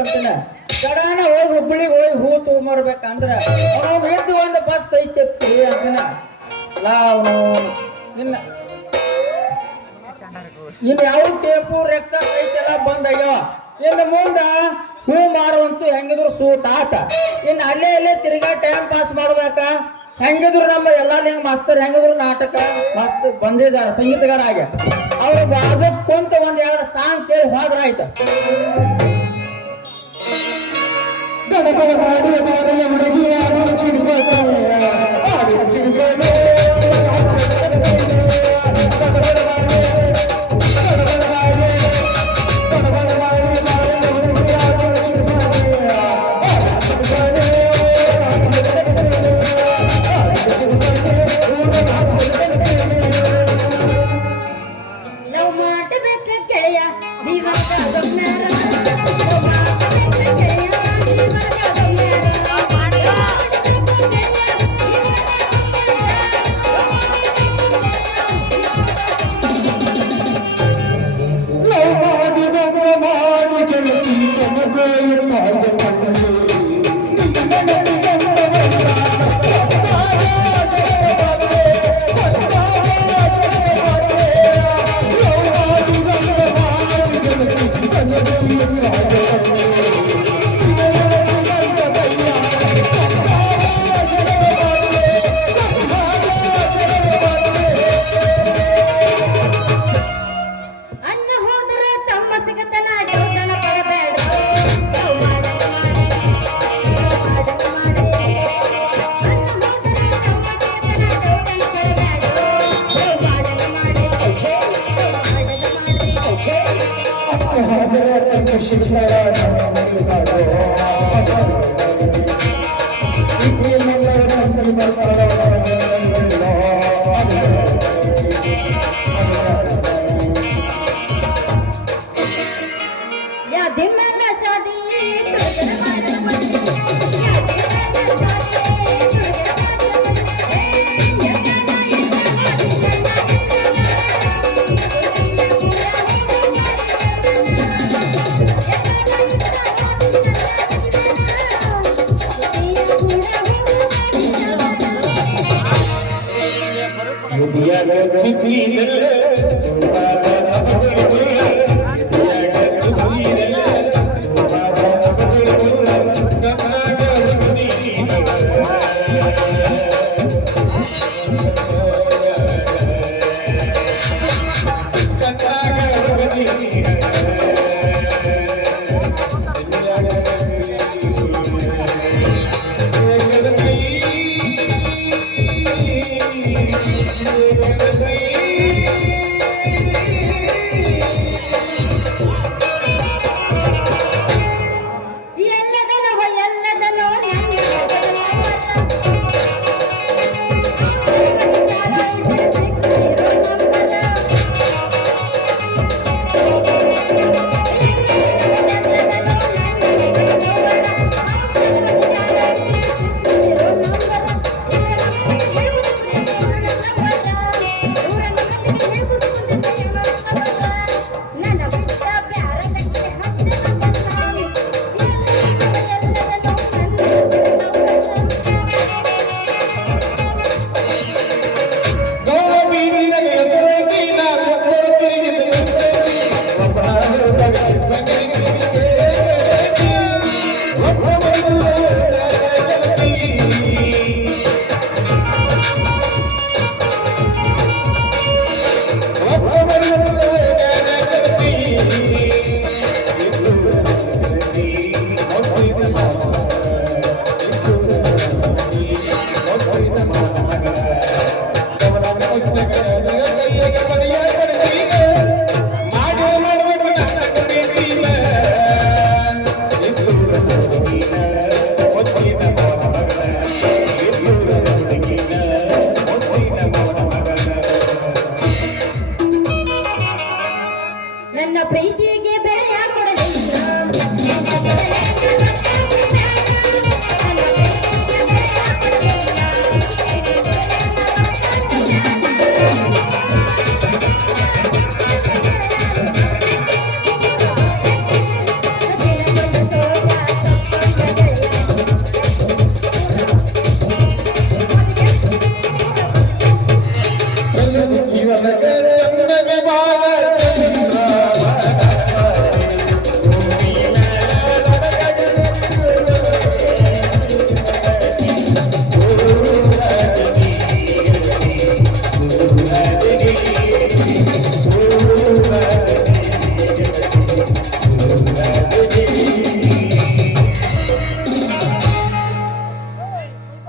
ಅಂತಾನೆ ಗಡಾನ ಹೋಗಿ ಹುಬ್ಬಳ್ಳಿಗೆ ಹೋಗಿ ಹೂ ತಗೊಂಬರ್ಬೇಕಂದ್ರ ಅವನು ಎದ್ದು ಒಂದು ಬಸ್ ಐತಿ ಅಂತಾನೆ ಅವನು ಇನ್ನು ಯಾವ ಟೇಪು ರೆಕ್ಸ ಐತೆಲ್ಲ ಬಂದಾಗ್ಯಾವ ಇನ್ನು ಮುಂದ ಹೂ ಮಾಡೋದಂತೂ ಹೆಂಗಿದ್ರು ಸೂಟ್ ಆತ ಇನ್ನು ಅಲ್ಲೇ ತಿರ್ಗಾ ಟೈಮ್ ಪಾಸ್ ಮಾಡೋದಾಕ ಹೆಂಗಿದ್ರು ನಮ್ಮ ಎಲ್ಲಾ ಲಿಂಗ ಮಾಸ್ತರ್ ಹೆಂಗಿದ್ರು ನಾಟಕ ಮಾಸ್ತರ್ ಬಂದಿದಾರ ಸಂಗೀತಗಾರ ಆಗ ಅವ್ರು ಬಾಜಕ್ ಕುಂತ ಒಂದ್ ಎರಡು ಸಾಂಗ್ ಕೇಳಿ ಹೋದ್ರ ಆಯ್ತು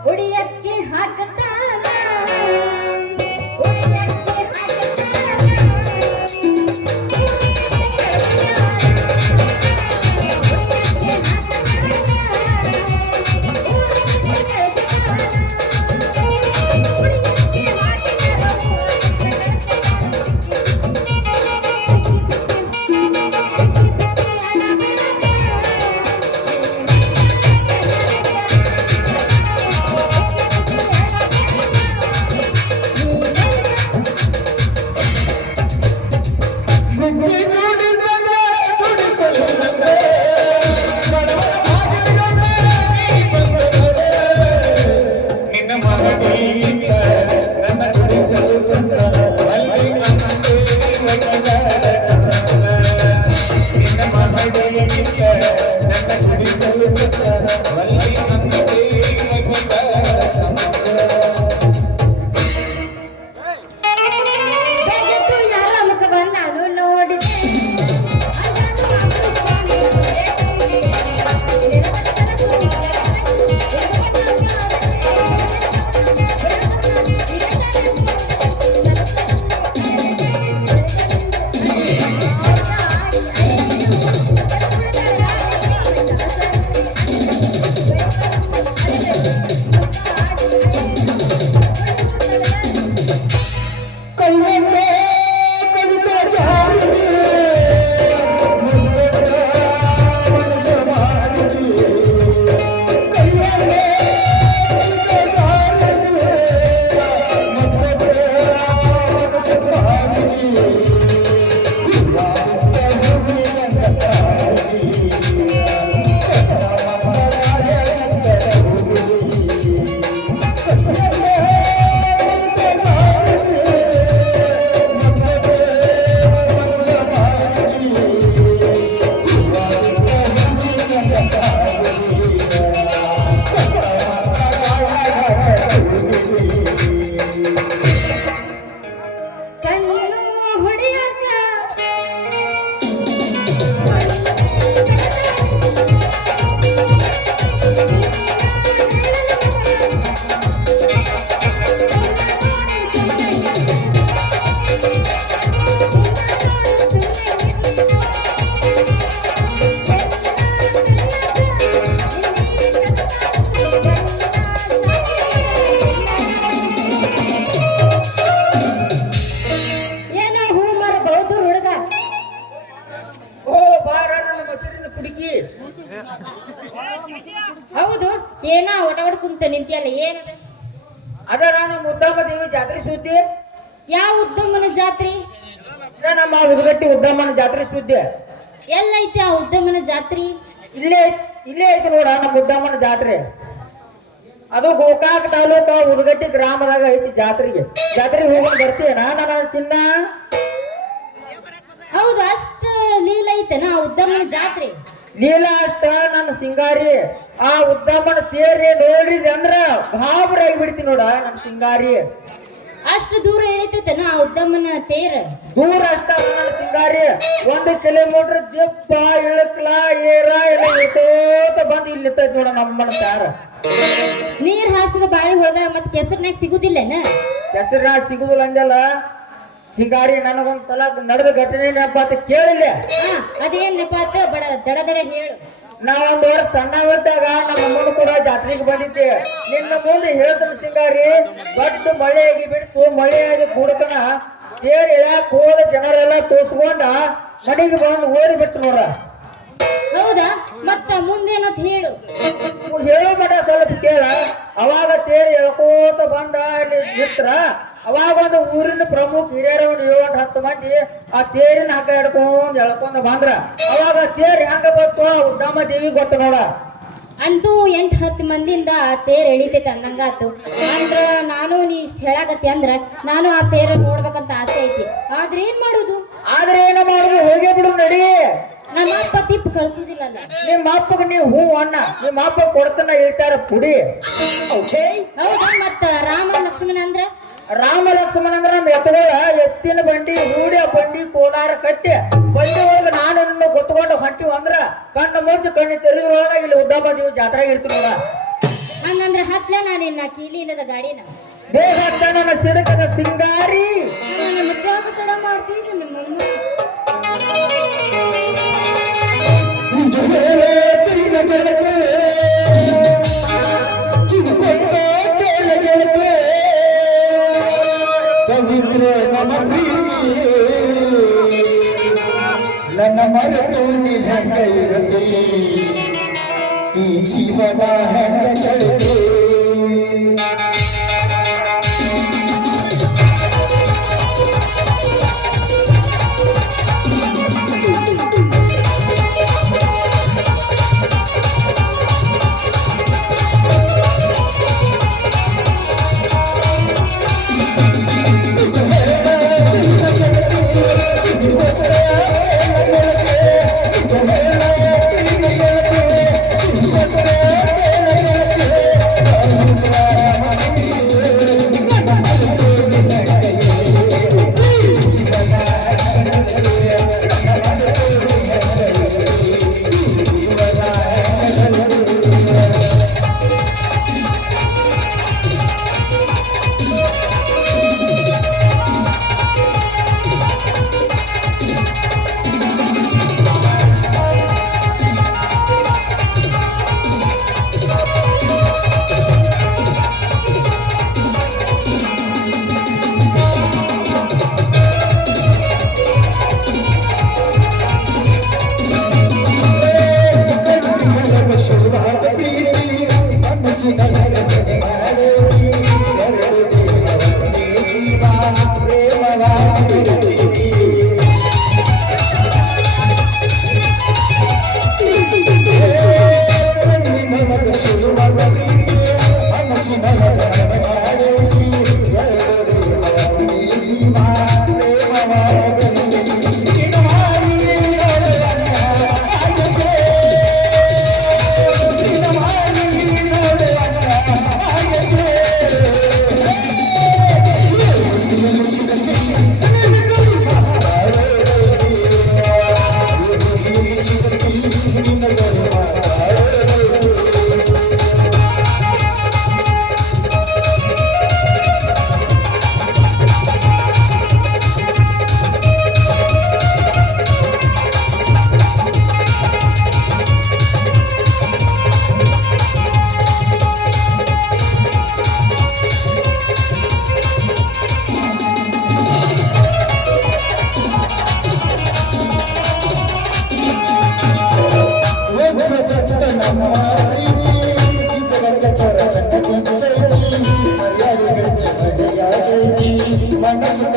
ಉಡಿಯಕ್ಕೆ ಹಾಕತಾನ ಉಡಿಯಕ್ಕೆ ಯಾರ ಮುಖವನ್ನು ನಾನು ನೋಡಿದೆ ಕಣ್ಣು ಹೊಡೆಯಕ ಏನೋ ಹೂ ಮರಬಹುದು ಹುಡುಗ ಓ ಬಾರ ನನ್ನ ಮೊಸರಿನ ಕುಡುಕಿ. ಹೌದು ಏನ ಒಡವಡ್ ಕುಂತ ನಿಂತಿಯಲ್ಲ ಏನದ ಅದ ನಾನು ಮುದ್ದಮ್ಮ ದೇವಿ ಜಾತ್ರೆ ಸುದ್ದಿ. ಯಾವ ಉದ್ದಮ್ಮನ ಜಾತ್ರೆ ಇದ ನಮ್ಮ ಉದಗಟ್ಟಿ ಉದ್ದಮ್ಮನ ಜಾತ್ರೆ ಸುದ್ದಿ. ಎಲ್ಲೈತಿ ಆ ಉದ್ದಮ್ಮನ ಜಾತ್ರೆ ಇಲ್ಲೇ ಇಲ್ಲೇ ಐತಿ ನೋಡ ನಮ್ಮ ಉದ್ದಮ್ಮನ ಜಾತ್ರೆ. ಅದು ಗೋಕಾಕ್ ತಾಲೂಕ ಉದಗಟ್ಟಿ ಗ್ರಾಮದಾಗ ಐತಿ ಜಾತ್ರೆಗೆ. ಜಾತ್ರೆಗೆ ಹೋಗೋಣ ಬರ್ತೀಯನಾ ನನ್ನ ಚಿನ್ನ? ಹೌದು ಅಷ್ಟ ಲೀಲ ಐತೆನ ಆ ಉದ್ದಮ್ಮನ ಜಾತ್ರೆ ಲೀಲಾ ಅಷ್ಟ ನನ್ನ ಸಿಂಗಾರಿ. ಆ ಉದ್ದಮ್ಮನ ತೇರಿ ನೋಡಿದ್ರಿ ಅಂದ್ರ ಗಾಬರಾಗಿ ಬಿಡ್ತಿ ನೋಡ ನನ್ನ ಸಿಂಗಾರಿ. ಅಷ್ಟು ದೂರ ಎಳಿತೈತೆನ ಆ ಉದ್ದಮ್ಮನ ತೇರ ದೂರ ಅಷ್ಟ ನನ್ನ ಸಿಂಗಾರಿ. 1 ಕಿಲೋಮೀಟರ್ ಜಿಪ್ಪ ಇಳಕ್ಲ ಏರ ಇಲ್ಲ ಇಟ್ಟೋತ ಬಂದು ಇಲ್ಲಿ ನಿಂತೈತಿ ನೋಡ ನಮ್ಮನ ತಾರ. ನೀರ್ ಹಾಸಿದ ಬಾಳಿ ಹೊಳದಾಗ ಮತ್ ಕೆಸರ್ನಾಗ ಸಿಗುದಿಲ್ಲನ ಹೆಸರ ಸಿಗುದಿಲ್ಲ ಅಂದಲ್ಲ ಸಿಂಗಾರಿ. ನನಗೊಂದ್ ಸಲ ನಡೆದ ಘಟನೆ ನೆನಪ ಅಂತ ಕೇಳಿಲ್ಲ. ಅದೇನ್ ನೆಪಾತ ಬಡ ದಡ ದಡ ಹೇಳು. ನಾವೊಂದ್ ವರ್ಷ ಸಣ್ಣವಿದ್ದಾಗ ನಮ್ಮ ಅಮ್ಮನ ಕೂಡ ಜಾತ್ರೆಗೆ ಬಂದಿದ್ದೆ. ನಿನ್ನ ಮುಂದೆ ಹೇಳ್ತಾನೆ ಸಿಂಗಾರಿ. ಬಟ್ ಮಳೆಯಾಗಿ ಬಿಡ್ತು, ಮಳೆಯಾಗಿ ಕೂಡತನ ತೇರ್ ಎಳ್ಯಾಕ್ ಹೋದ ಜನರೆಲ್ಲ ತೋರ್ಸ್ಕೊಂಡ ಮನೆಗೆ ಬಂದು ಓಡಿ ಬಿಟ್ಟು ನೋಡ. ಹೌದಾ ಮತ್ತ ಮುಂದೇನಂತ ಹೇಳು. ಹೇಳೋ ಮಟ ಸ್ವಲ್ಪ ಕೇಳ. ಅವಾಗ ತೇರ್ ಎಳ್ಕೋತ ಬಂದ ಅಲ್ಲಿ ನಿತ್ರ. ಅವಾಗ ಒಂದು ಊರಿನ ಪ್ರಮುಖ ಹಿರಿಯರ ಒಂದು 7-10 ಮಂದಿ ಆ ತೇರಿನ ಹಗ್ಗ ಹಿಡ್ಕೊಂಡ್ ಎಳ್ಕೊಂಡ್ ಬಂದ್ರ. ಅವಾಗ ತೇರ್ ಹೆಂಗ ಬಂತು ಉದ್ದಮ್ಮ ದೇವಿ ಗೊತ್ತ ನೋಡ. ಅಂತೂ 8-10 ಮಂದಿಯಿಂದ ಆ ತೇರ್ ಎಳಿತೈತೆ ಅಂದಂಗಾತು. ಅಂದ್ರ ನಾನು ನೀ ಇಷ್ಟ ಹೇಳಾಕತ್ತಿ ಅಂದ್ರ ನಾನು ಆ ತೇರ ನೋಡ್ಬೇಕಂತ ಆಸೆ ನಿಮ್ಮ ಅಪ್ಪ ಕೊಡ್ತಾನ ಹೇಳ್ತಾರ ಪುಡಿ. ಹೌದಾ ಮತ್ತ ರಾಮ ಲಕ್ಷ್ಮಣ ಅಂದ್ರ ರಾಮ ಲಕ್ಷ್ಮಣ ಅಂದ್ರ ನಮ್ಮ ಎತ್ತುಗಳ ಎತ್ತಿನ ಬಂಡಿ ಹೂಡಿ ಆ ಬಂಡಿ ಕೋಲಾರ ಕಟ್ಟಿ ಬಂಡಿ ಒಳಗ ನಾನು ಗೊತ್ತಕೊಂಡು ಹೊಂಟಿವ್ ಅಂದ್ರ ಕಣ್ಣ ಮುಂಚೆ ಕಣ್ಣಿ ತೆರೆದ್ರೊಳಗ ಇಲ್ಲಿ ಉದ್ದಾಬಾದಿ ಜಾತ್ರೆಗೆ ಇರ್ತೀವಿ ನೋಡ. ಹಂಗಂದ್ರ ಹತ್ಲೆ ನಾನು ಇನ್ನ ಕೀಲಿ ಇಲ್ಲದ ಗಾಡಿನ ಬೇಗ ನನ್ನ ಸಿಡಕದ ಸಿಂಗಾರಿ ಮತ್ತೆ ತಡ ಮಾಡ್ತೀನಿ ನಿಮ್ಮಮ್ಮ ಪವಿತ್ರ ನಮ್ಮ ಪ್ರೀತಿ ನನ್ನ ಮರೆತು ನೀ ಹೆಂಗ ಇರಲಿ ಈ ಜೀವನ ಹೆಂಗ ಕಳೆದು ಮನಸ್ಸು